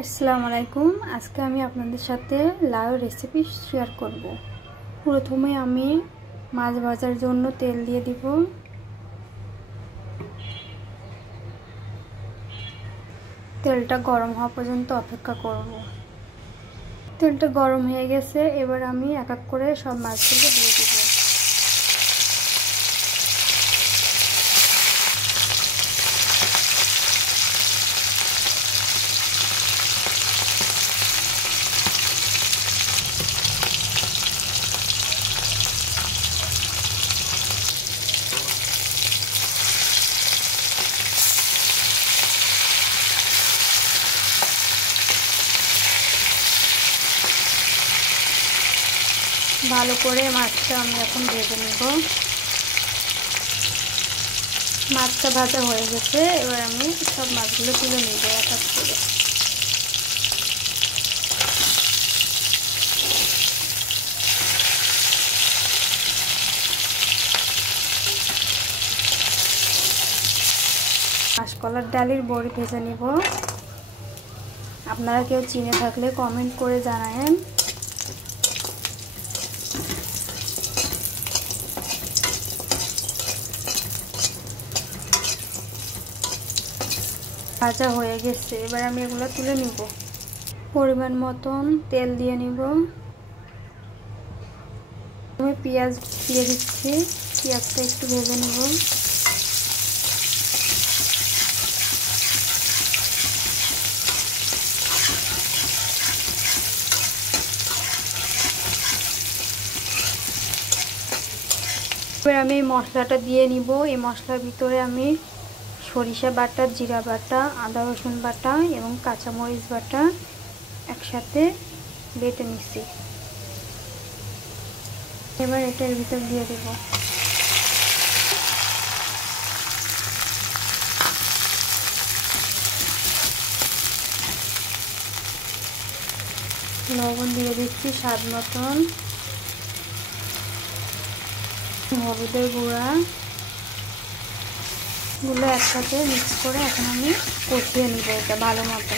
আসসালামু আলাইকুম। আজকে আমি আপনাদের সাথে লাউ রেসিপি শেয়ার করব। প্রথমে আমি মাছ ভাজার জন্য তেল দিয়ে দিব। তেলটা গরম হওয়া পর্যন্ত অপেক্ষা করব। তেলটা গরম হয়ে গেছে, এবার আমি এক এক করে সব মাছগুলো দিয়ে দিব। ভালো করে মাছটা আমি এখন ভেজে নেব। মাছটা ভাজা হয়ে গেছে, এবার আমি সব মাছগুলো তুলে নেব এক এক করে। কাঁচকলার ডালের বড়ি ভেজে নেব। আপনারা কেউ চিনে থাকলে কমেন্ট করে জানাবেন। ভাজা হয়ে গেছে, এবার আমি এগুলো তুলে নিব। পরিমাণ মতন তেল দিয়ে নিব। আমি পেঁয়াজ দিয়ে দিচ্ছি, পেঁয়াজটা একটু ভেজে নিব। এবার আমি এই মশলাটা দিয়ে নিব। এই মশলার ভিতরে আমি সরিষা বাটা, জিরা বাটা, আদা রসুন বাটা এবং কাঁচামরিচ বাটা একসাথে বেটে নিচ্ছি। এবার এটার ভিতর দিয়ে দেব। লবণ দিয়ে দিচ্ছি স্বাদ মতন, হলুদের গুঁড়া গুলো একসাথে মিক্স করে এখন আমি কষিয়ে নিব এটা ভালো মতো।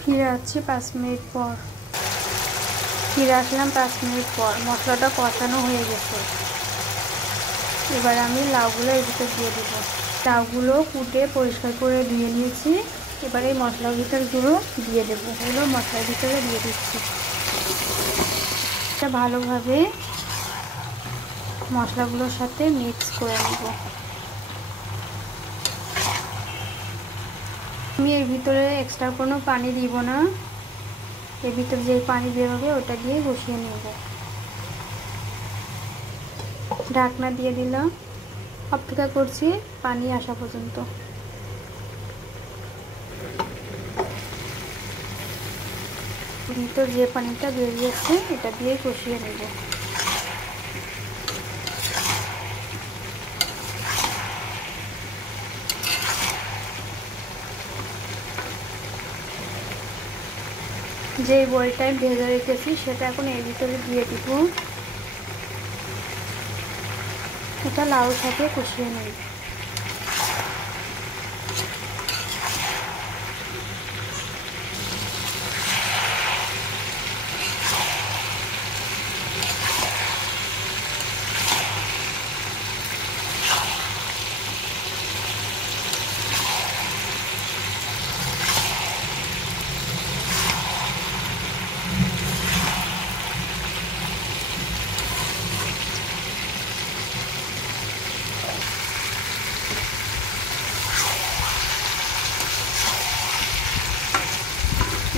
ফিরে আসছি 5 মিনিট পর। ফিরে আসলাম 5 মিনিট পর। মশলাটা কষানো হয়ে গেছে। এবার আমি লাউগুলো এর ভিতর দিয়ে দেবো। লাউগুলো কুটে পরিষ্কার করে ধুয়ে নিয়েছি। এবার এই মশলার ভিতরগুলো দিয়ে দেবো। এগুলো মশলার ভিতরে দিয়ে দিচ্ছি। এটা ভালোভাবে মশলাগুলোর সাথে মিক্স করে নেব। আমি এর ভিতরে এক্সট্রা কোনো পানি দিব না। এর ভিতরে যে পানি বেরোবে ওটা দিয়ে বসিয়ে নেব। ঢাকনা দিয়ে দিলাম, অপেক্ষা করছি পানি আসা পর্যন্ত। ভিতর যে পানিটা বেরিয়েছে এটা দিয়ে কষিয়ে নেব। যে বড়িটা আমি ভেজে রেখেছি সেটা এখন এর ভিতরে দিয়ে দিব। এটা লাউর সাথে কষিয়ে নেব।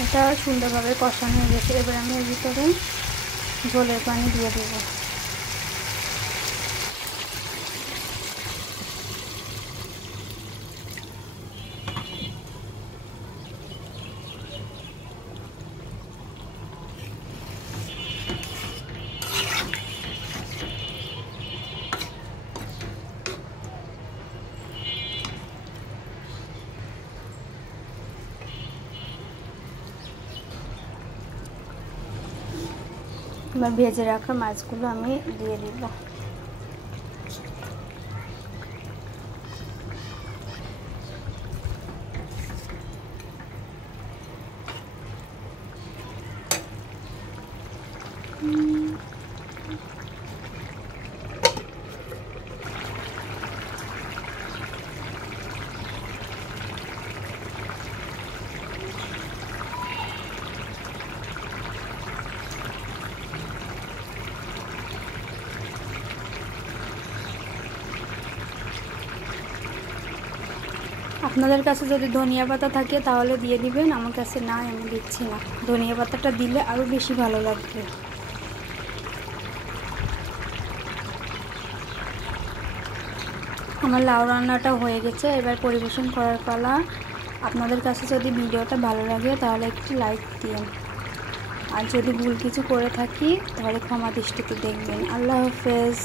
এটা সুন্দরভাবে কষানো হয়ে গেছে। এবার আমি এর ভিতরে ঝোলের পানি দিয়ে দেব। এবার ভেজে রাখা মাছগুলো আমি দিয়ে দিব। আপনাদের কাছে যদি ধনিয়া পাতা থাকে তাহলে দিয়ে দিবেন, আমার কাছে নাই, আমি দিচ্ছি না। ধনিয়া পাতাটা দিলে আরও বেশি ভালো লাগবে। আমার লাউ রান্নাটা হয়ে গেছে, এবার পরিবেশন করার পালা। আপনাদের কাছে যদি ভিডিওটা ভালো লাগে তাহলে একটি লাইক দিন, আর যদি ভুল কিছু করে থাকি তাহলে ক্ষমা দৃষ্টিতে দেখবেন। আল্লাহ হাফেজ।